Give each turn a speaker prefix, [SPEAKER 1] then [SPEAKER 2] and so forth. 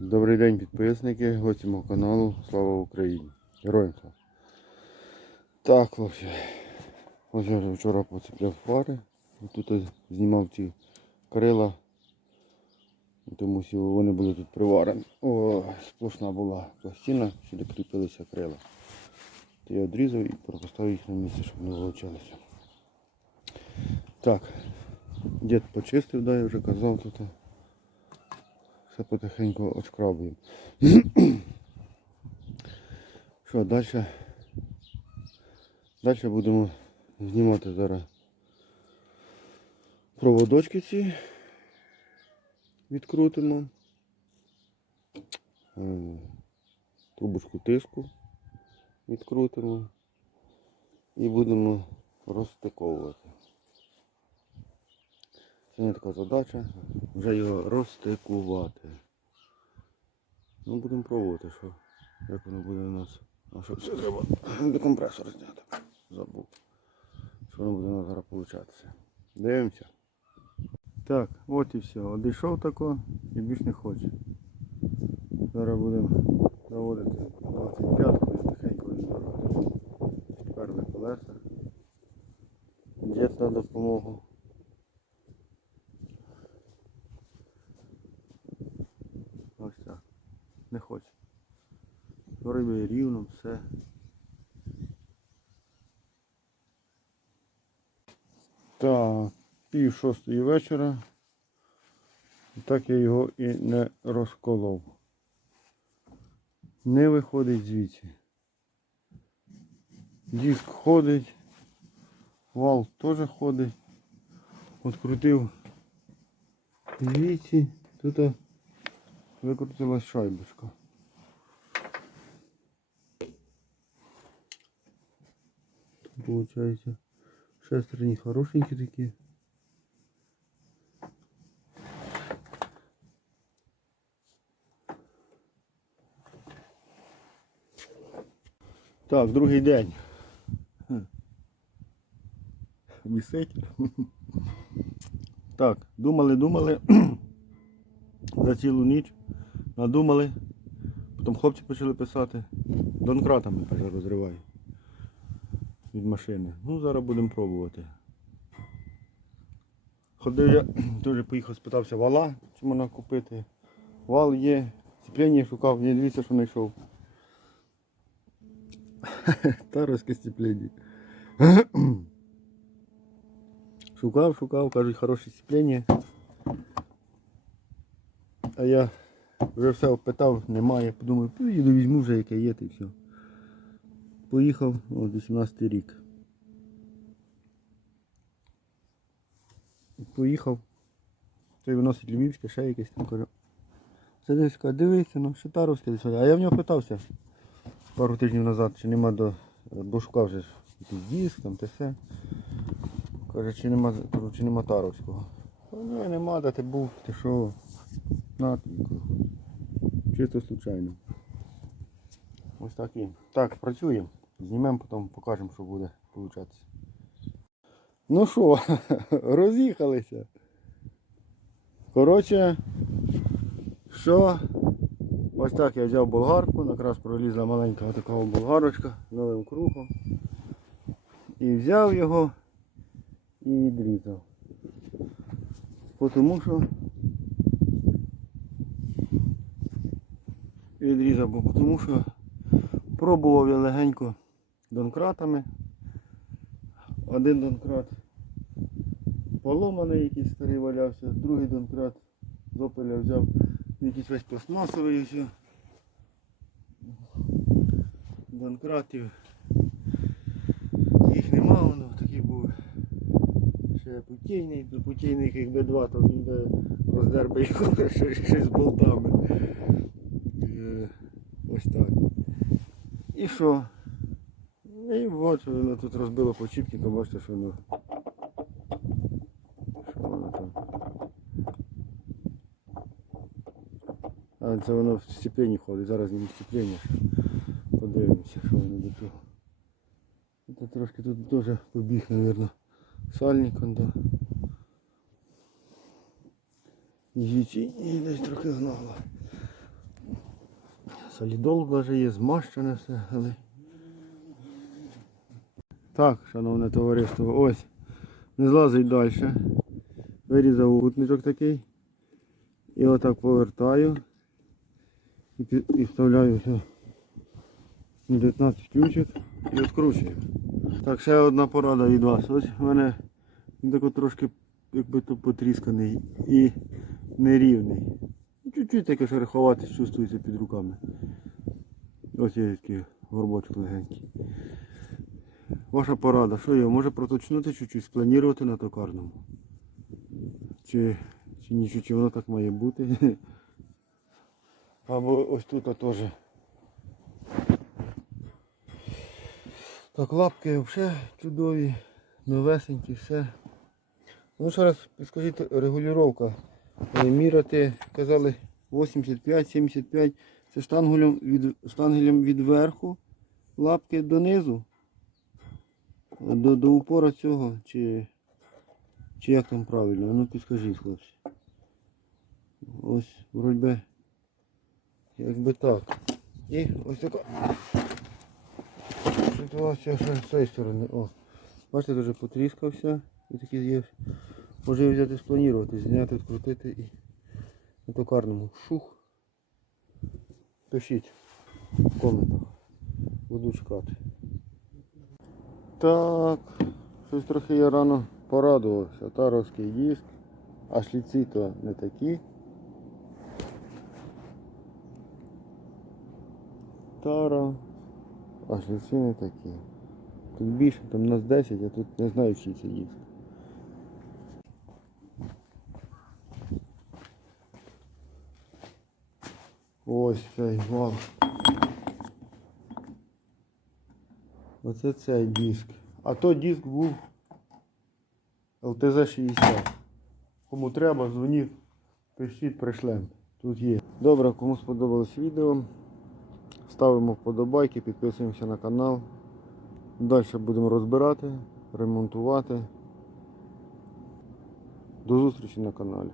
[SPEAKER 1] Добрий день, підписники, гості мого каналу. Слава Україні! Героям слава! Так, хлопці. Ось я вчора поцепляв фари. Тут знімав ці крила. Тому що вони були тут приварені. О, сплошна була пластина, сюди кріпилися крила. То я відрізав і поставив їх на місце, щоб не вилучалися. Так, дід почистив, да, я вже казав тут. Все потихеньку отшкрабуємо. Що, далі? Далі будемо знімати зараз проводочки ці. Відкрутимо. Е, Трубочку тиску відкрутимо і будемо розстиковувати. Сьогодні така задача вже його розстикувати. Ну будемо пробувати, що як воно буде у нас. А що все треба декомпресор зняти. Забув. Що воно буде у нас зараз получатися. Дивимося. Так, от і все. Одійшов тако і більш не хоче. Зараз будемо проводити 25-ку і тихенько відбирати. Перші колеса. Дід на допомогу. Ось так. Не хоче. Риби рівно, все. Так, пів шостої вечора. Так я його і не розколов. Не виходить звідси. Диск ходить, вал теж ходить. Открутив звідси, тут викрутилась шайбочка. Получається шестерні хорошенькі такі. Так, другий день. Хм. Висить. Так, думали, думали. За цілу ніч. Надумали. Потім хлопці почали писати. Донкратами каже, розривай. Від машини. Ну, зараз будемо пробувати. Ходив я, теж поїхав, спитався вала, чи можна купити. Вал є, сцеплення шукав, не дивіться, що знайшов. Таровське сцеплення. Шукав, шукав, кажуть, хороше сцеплення. А я вже все опитав, немає. Подумав, поїду, візьму вже яке є, та й все. Поїхав, о, 18 рік. Поїхав. Той виносить Львівське, ще якесь там каже. Це десь каже, дивися, ну, що таровське десь. А я в нього питався пару тижнів назад, чи нема до. Бо шукав же якийсь диск, там те все. Каже, чи нема, чи нема таровського. Ну, нема, де ти був, ти що. На. Чисто случайно. Ось так. Так, працюємо. Знімемо, потім покажемо, що буде получатися. Ну що, роз'їхалися. Коротше, що? Ось так я взяв болгарку, якраз пролізла маленька така болгарочка новим кругом. І взяв його і відрізав. Тому що відрізав, бо тому що пробував я легенько донкратами. Один донкрат поломаний, якийсь старий валявся, другий донкрат з опеля взяв якийсь весь пластмасовий все. Донкратів. Їх нема, воно такий був ще путійний, до путійних якби два, то він би роздер би його ще, ще з болтами. Ось так. І що? І от воно тут розбило почіпки, то бачите, що воно. Що воно там. А це воно в сцепленні ходить, зараз не в сцеплення. Подивимося, що воно до того. Це трошки тут теж побіг, мабуть, сальником, да. Звідси і десь трохи гнало. Солідол навіть є, змащене все, але. Так, шановне товариство, ось. Не злазить далі. Вирізав гутничок такий. І отак повертаю. І, і вставляю все. 19 ключик і відкручую. Так, ще одна порада від вас. Ось в мене він тако трошки якби то потрісканий і нерівний. Чуть-чуть таке шероховатись чувствується під руками. Ось є такий горбочок легенький. Ваша порада, що його може проточнути чуть-чуть, спланувати на токарному? Чи, чи нічого, чи воно так має бути? Або ось тут теж. Так, лапки взагалі чудові, новесенькі, все. Ну ще раз підскажіть, регулювання. Е, Міряти, казали 85-75. Це штангелем від, штангелем від верху, лапки донизу. До, до упора цього, чи, чи як там правильно? Ну підскажіть, хлопці. Ось вроді якби так. І ось така ситуація ще з цієї сторони. О, бачите, дуже потріскався. І такі є. Може взяти спланувати, зняти, відкрутити і на токарному. Шух. Пишіть в коментах. Буду чекати. Так, щось трохи я рано порадувався. Таровський диск, а шліці то не такі. Тара, а шліці не такі. Тут більше, там нас 10, а тут не знаю, чий це диск. Ось цей вал. Оце цей диск. А то диск був ЛТЗ-60. Кому треба, дзвоніть, пишіть, пришлем. Тут є. Добре, кому сподобалось відео. Ставимо вподобайки, підписуємося на канал. Далі будемо розбирати, ремонтувати. До зустрічі на каналі.